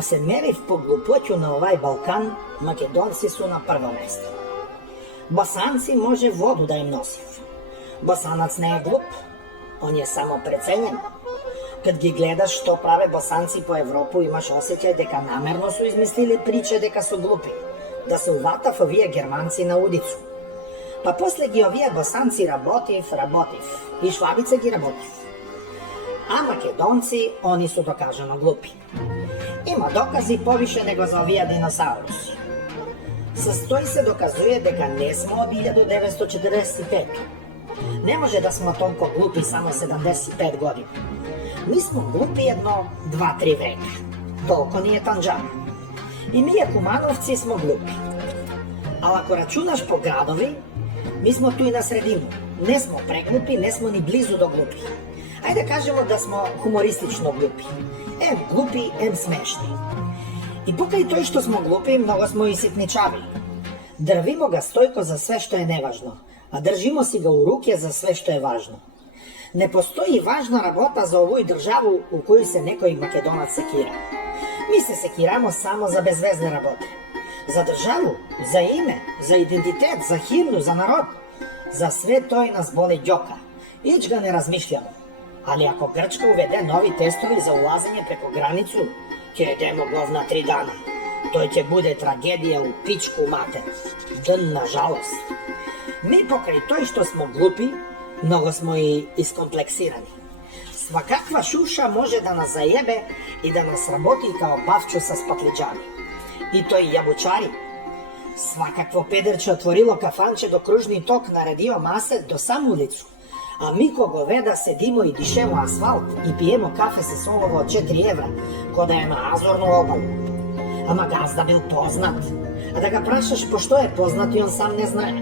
Ако се мери по глупоќу на овај Балкан, македонци су на прво место. Босанци може воду да им носив. Босанац не е глуп, он е само преценен. Кад ги гледаш што праве босанци по Европу, имаш осеќај дека намерно су измислили прича дека су глупи, да се уватав овие германци на удицу. Па после ги овие босанци работив, и швабица ги работив. А македонци, они су докажано глупи. Има докази повише него за овие диносауруси. Со тој се доказуе дека не сме од 1945. Не може да сме толку глупи само 75 години. Ми сме глупи едно 2-3 века. Толку ни е танџар. И ние кумановци сме глупи. А ако рачунаш по градови, ми сме туи на средину. Не сме преглупи, не сме ни близу до глупи. Ајде да кажемо да сме хумористично глупи. Ем глупи, ем смешни. И покај тој што сме глупи, много сме и ситничави. Дрвимо га стојко за све што е неважно, а држимо си ga u ruke за све што е важно. Не постои важна работа за овој државу у кој се некој македонац секира. Ми се секирамо само за безвезне работи. За државу, за име, за идентитет, за химну, за народ. За све тој нас боли ѓока. Ич га не размишљамо. Али ако Грчка уведе нови тестови за улазење преко границу, ќе едемо главна 3 дана. Тој ќе буде трагедија у пичку матер. Дн на жалост. Ми покрај тој што смо глупи, много смо и искомплексирани. Свакаква шуша може да нас заебе и да нас работи као бавчо со спатлиџани. И тој јабучари. Свакакво педерче отворило кафанче до кружни ток, наредио масет до саму улицу. А ми кого веда седимо и дишемо асфалт и пиемо кафе со солово од 4 евра, кода е на Азорну обалу. Ама газда бил познат. А да га прашаш по што е познат и он сам не знае.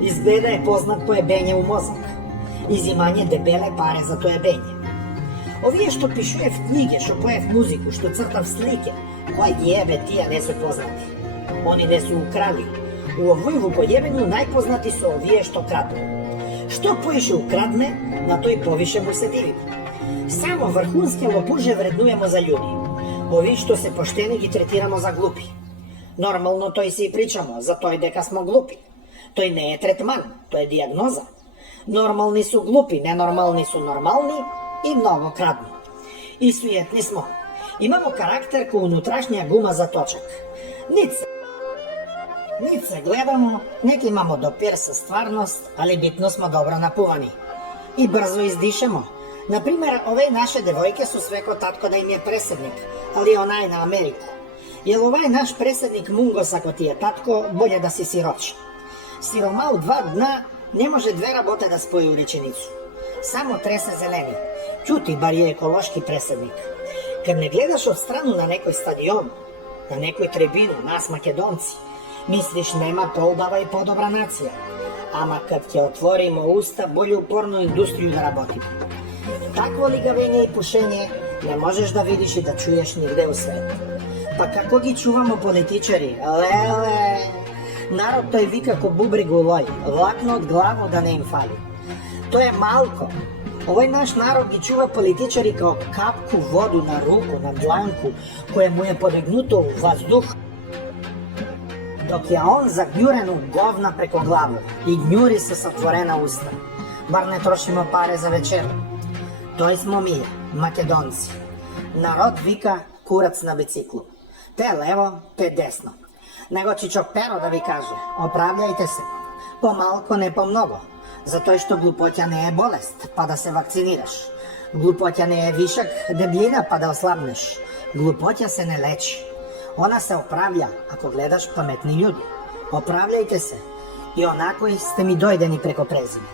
Изгледа е познат по ебење у мозак. Изимање дебеле паре за тоа ебење. Овие што пишуев книги, што поев музику, што цртав слике, кој ги ебе тие не су познати. Они не су украли. У овој вукојебењу најпознати се овие што крадат. Што поише украдне, на тој повише му се диви. Само врхунски лопуже вреднуемо за људи. Ови што се поштени ги третирамо за глупи. Нормално тој си и причамо, за тој дека смо глупи. Тој не е третман, тој е диагноза. Нормални су глупи, ненормални су нормални и много крадно. И суетни смо. Имамо карактер кој унутрашња гума за точак. Нит се гледамо, нека имамо допир со стварност, али битно смо добро напувани. И брзо издишемо. Например, овој наше девојке со свеко татко да им е преседник, али онај на Америку. Јел овај наш преседник Мунгос, ако ти е татко, болje да си сироч. Сирома у 2 дна не може 2 работе да спои у реченицу. Само тресе зелени. Ќути, бар е еколошки преседник. Кад не гледаш од страну на некој стадион, на некој трибину, нас македонци, мислиш нема поубава и подобра нација. Ама кад ќе отворимо уста, болje упорно индустрiju да работиме. Такво лигавење и пушење не можеш да видиш и да чуеш нигде у свет. Па како ги чувамо политичари? Леле! Народ тој вика ко бубри голој, влакно од главо да не им фали. Тоа е малко. Овој наш народ ги чува политичари као капку воду на руку, на дланку, која му е подигнуто у ваздух, док ја он загњурен у говна преко главо и ѓнјури се со отворена уста. Бар не трошимо паре за вечер. Тој смо ми, македонци. Народ вика курац на бициклу. Те лево, те десно. Него Чичо Перо да ви каже, оправљајте се. Помалко, не помногу. Затоа што глупоќа не е болест, па да се вакцинираш. Глупоќа не е вишак, дебљина, па да ослабнеш. Глупоќа се не лечи. Она се оправља, ако гледаш паметни људи. Оправљајте се. И онакој сте ми дојдени преко презиме.